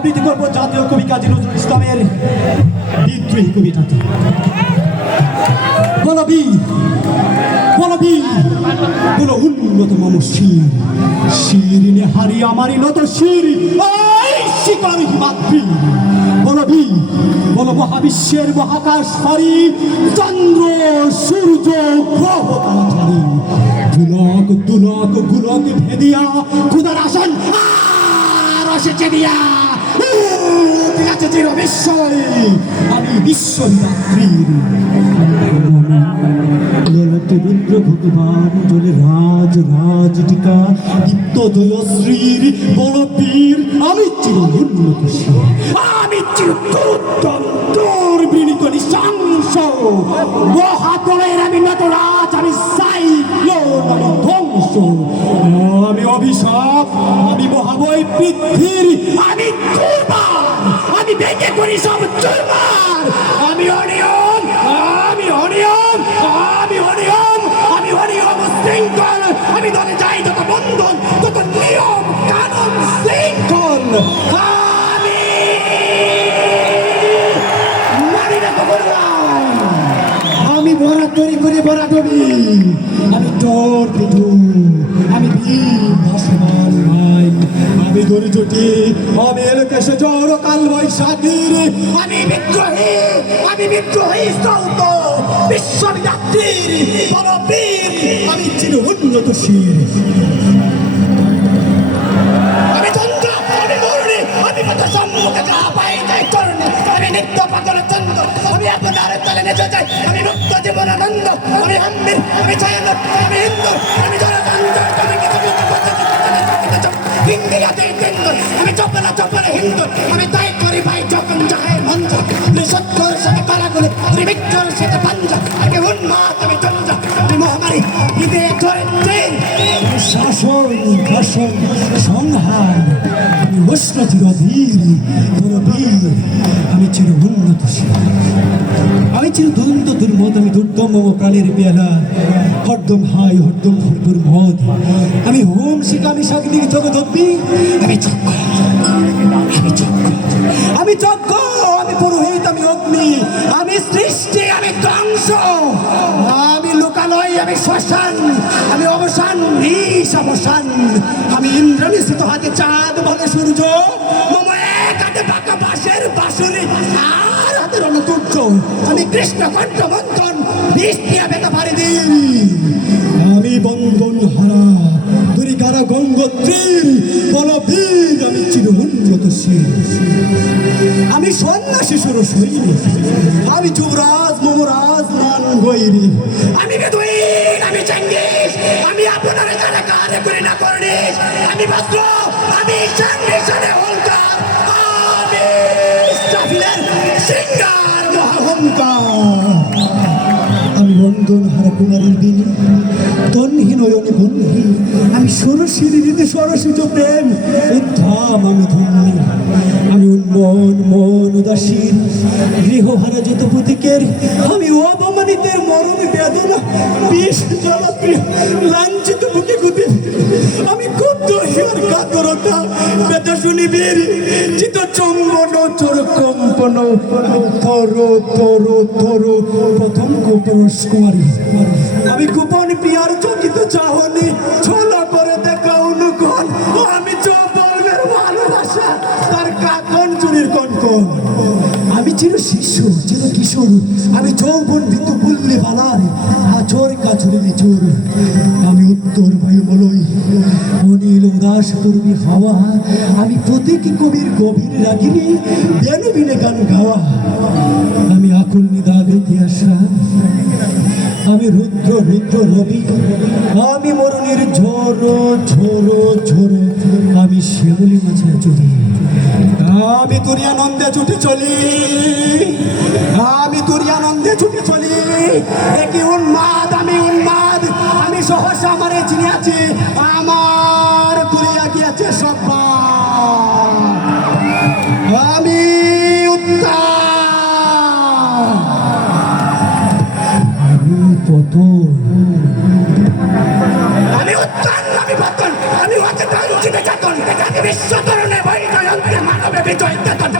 আবৃত্তি করবো জাতীয় কবি কাজী নজরুল ইসলামের বিদ্রোহী কবিতাটি। বলো বীর, বলো বীর, বলো উন্নত মম শির, শিরিনে হারি আমারই নত শির, ওই শিকারী মাতৃ। বলো বীর, বলো মহাবিশ্বের মহাকাশ পারি, চন্দ্র সূর্য গ্রহ তারাচারী, দুলক দুলক গুলক ভেদিয়া খুদার আসন আর আসেছে দিয়া, আছে চির বিস্ময় আমি বিশ্বযাত্রীর। রুদ্র ভগবান জলে রাজ রাজ টিকা দীপ্ত জয়শ্রীর বল বীর, আমি চির উন্নত শির, আমি চির তোর বিনীত নিঃশংস মহাপ্রলয়ের আমি নটরাজ, আমি সাইক্লোন, আমি ধ্বংস, আমি অভিশাপ, আমি মহাবয় পৃথিবীর, আমি চুরমার, আমি ভেঙে করি সব চুরমার, আমি অনিয়ম, আমি অনিয়ম, আমি অনিয়ম, আমি অনিয়ম শৃঙ্খল, আমি ধরে যাই যত বন্ধন তত নিয়ম কানুন শৃঙ্খল, আমি মানি না কবরদার, আমি বরাদরি করি বরাদরি, আমি তোর পিঠু, আমি ভীম ভাসমান ভাই, আমি দরিজটি, আমি এলাকাশে জড় কাল বৈশাখীর, আমি বিদ্রোহী, আমি বিদ্রোহী সৌত বিশ্বযাত্রীর বড় বীর, আমি চির উন্নত শির, আমি চন্দ্র, আমি মরুণী, আমি কত সম্মুখে যা পাই যাই চরণে, আমি নিত্য পাগল চন্দ্র, আমি আপনার তলে নেচে যাই, আমি মুক্ত জীবনানন্দ, আমি হাম্মির, আমি ছায়ানব, আমি হিন্দু, আমি জনগঞ্জ, ইন্দিরাতে কেন্দ্র, আমি চপলা চপলা হিন্দু, আমি তাই করি ভাই যখন যাহায় মঞ্চ, আমি সত্যর সাথে কারা করে, আমি বিক্ষর সাথে পাঞ্জা, আমি উন্মাদ, আমি চঞ্জা, আমি মহামারী, ঈদে চরিত্রে শাসন শাসন সংহার, আমি উষ্ণ চিরধীর বড় বীর, আমি চির উন্নত শির, আমি চির দুরন্ত দুর্মদ, আমি দুর্দম প্রাণের পেয়ালা, হরদম হাই হরদম ভরপুর মদ, আমি হোম শিখা, আমি সাগনিক জগদ্বী, আমি যজ্ঞ, আমি যজ্ঞ, আমি যজ্ঞ, আমি পুরোহিত, আমি অগ্নি, আমি সৃষ্টি, আমি ধ্বংস, আমি লোকালয়, আমি শ্মশান, আমি অবসান বিষ অবসান, আমি ইন্দ্রনিশ্চিত হাতে চাঁদ বলে সূর্য, মম এক হাতে পাকা বাঁশের বাঁশুরি আর হাতে রণতুর্য, আমি কৃষ্ণ কণ্ঠ মন্থন বিষ দিয়া বেতা পারি দিন, আমি বন্ধন হারা দুরিকারা গঙ্গোত্রীর বল বীর, আমি চির উন্নত শির, আমি সন্ন্যাসী সুর সৈনিক, আমি যুবরাজ মমরাজ নান গৈরি, আমি বেদুইন, আমি চেঙ্গিস, আমি আপনার যারা কারে করি না করিস, আমি বস্ত্র, আমি সাংবিধানে অলকার, আমি ইসরাফিলের সিঙ্গার মহাহংকার, আমি বন্ধন হারা কুমারীর দিনে তন্হি নয়নে বন্ধি, আমি ষোড়শীর হৃদে সরসিত প্রেম উদ্ধাম, আমি ধন্য, আমি উন্মন মন উদাসীন গৃহহারা যত প্রতীকের, আমি অপমানিতের মরণ বেদনা বিষ জলাপ্রিয় লাঞ্ছিত বুকে গুতি, আমি ক্ষুদ্র হিমার কাতরতা বেদা শুনি বীর, চিত চম্বন চোর কম্পন থর থর থর প্রথম গোপরস কুমারী, আমি গোপন প্রিয়ার চকিত চাহনি ছলা করে দেখা অনুকন, আমি চৌবনের ভালোবাসা তার কাকন চুরির কনকন, আমি চির শিশু চির কিশোর, আমি যৌবন বিন্দু পুল্লি বালার আচর কাছরে নিচুর, আমি উত্তর বায়ুমলয় অনিল উদাস পূর্বী হাওয়া, আমি প্রতীকী কবির গভীর রাগিনী বেনু বিনে গান গাওয়া, আমি আকুল নিদাগ ইতিহাসা, আমি রুদ্র রুদ্র রবি, আমি মরুণের ঝোড়ো ঝোড়ো ঝোড়ো, আমি শ্যামলি মাছের চুরি, আমি তুরিয়ানন্দে ছুটে চলি, আমি তুরিয়ানন্দে ছুটে চলি, একই উন্মাদ, আমি উন্মাদ, আমি সহসা আমারে চিনিয়াছি, আমার তুলিয়া গিয়াছে সব, আমি পতন, আমি উত্থান, আমি পতন, আমি চিন্তা চেতন বিশ্ব তরুণে বই জয়ন্তে মানবে বিজয় চেতন